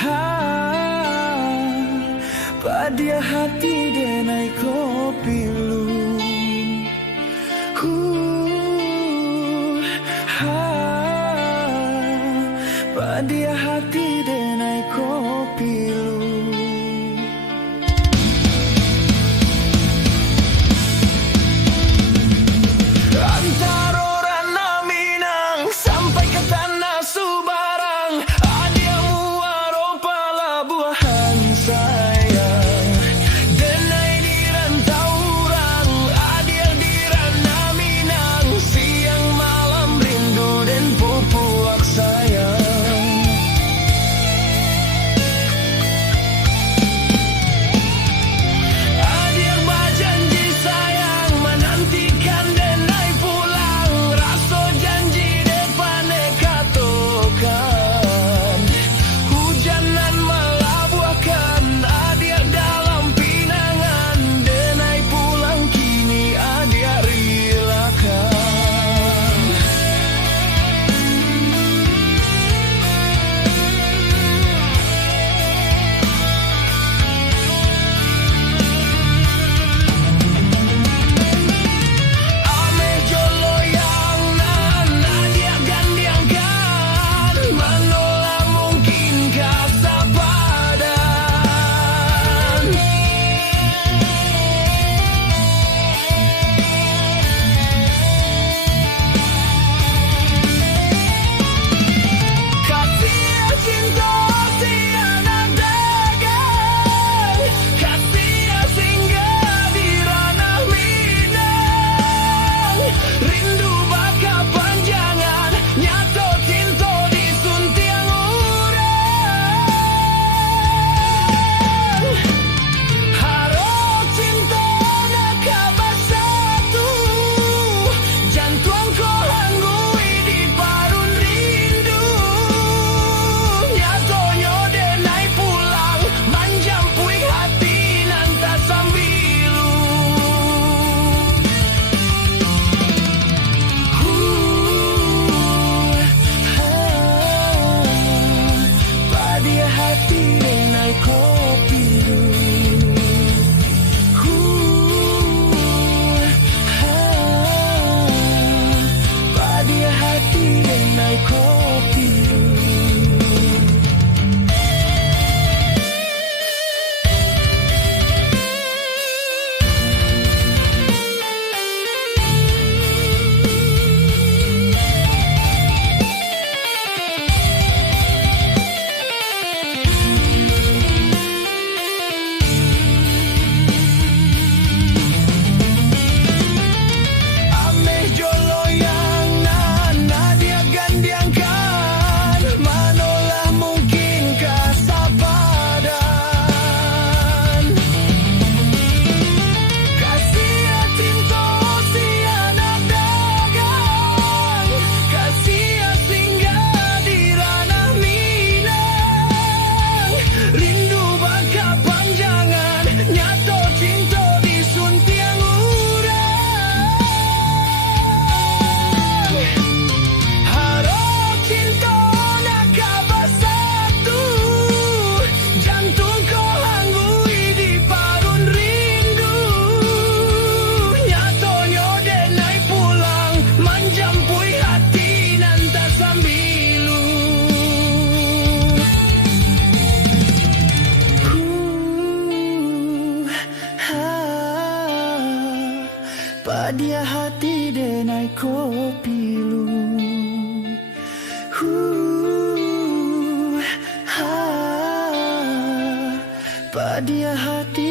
Ha, Padia hati denai kopi lu. Ha, Padia hati denai kopi lu. Antara Rana Minang sampai ke tanah Subarang, ada muaro pelabuhan sayang. Denai di rantau orang, ada di Rana Minang, siang malam rindu dan pupuak sayang. Ada berjanji sayang menantikan denai pulang, rasa janji depan katokan. Hujanan melabuhkan adik dalam pinangan, denai pulang kini adik rilakan. Ame jolo yang nadia gandiangkan, manolah mungkin kasapadan. Kasih cinta tiada dagang, kasih singgah di ranah Minang. Rindu baka panjangan, nyato cinta di suntiang urang. Harap cinta nak kabar satu, jantung ko hanggui di parun rindu. Nyatonyo denai pulang, manjampui hati nanta sambilu. Padia hati denai kopi lu. Padia hati denai kopi lu. Ameh jolo yang nadia gandiangkan, manolah mungkin kasapadan. Kasih cinta tiada dagang, kasih singgah di ranah Minang. Rindu baka panjangan, nyato cinta di suntiang urang. Harap cinta nak kabar satu, jantung ko hanggui di parun rindu. Nyatonyo denai pulang, manjampui hati nanta sambilu. Padia hati denai kopi lu. Padia hati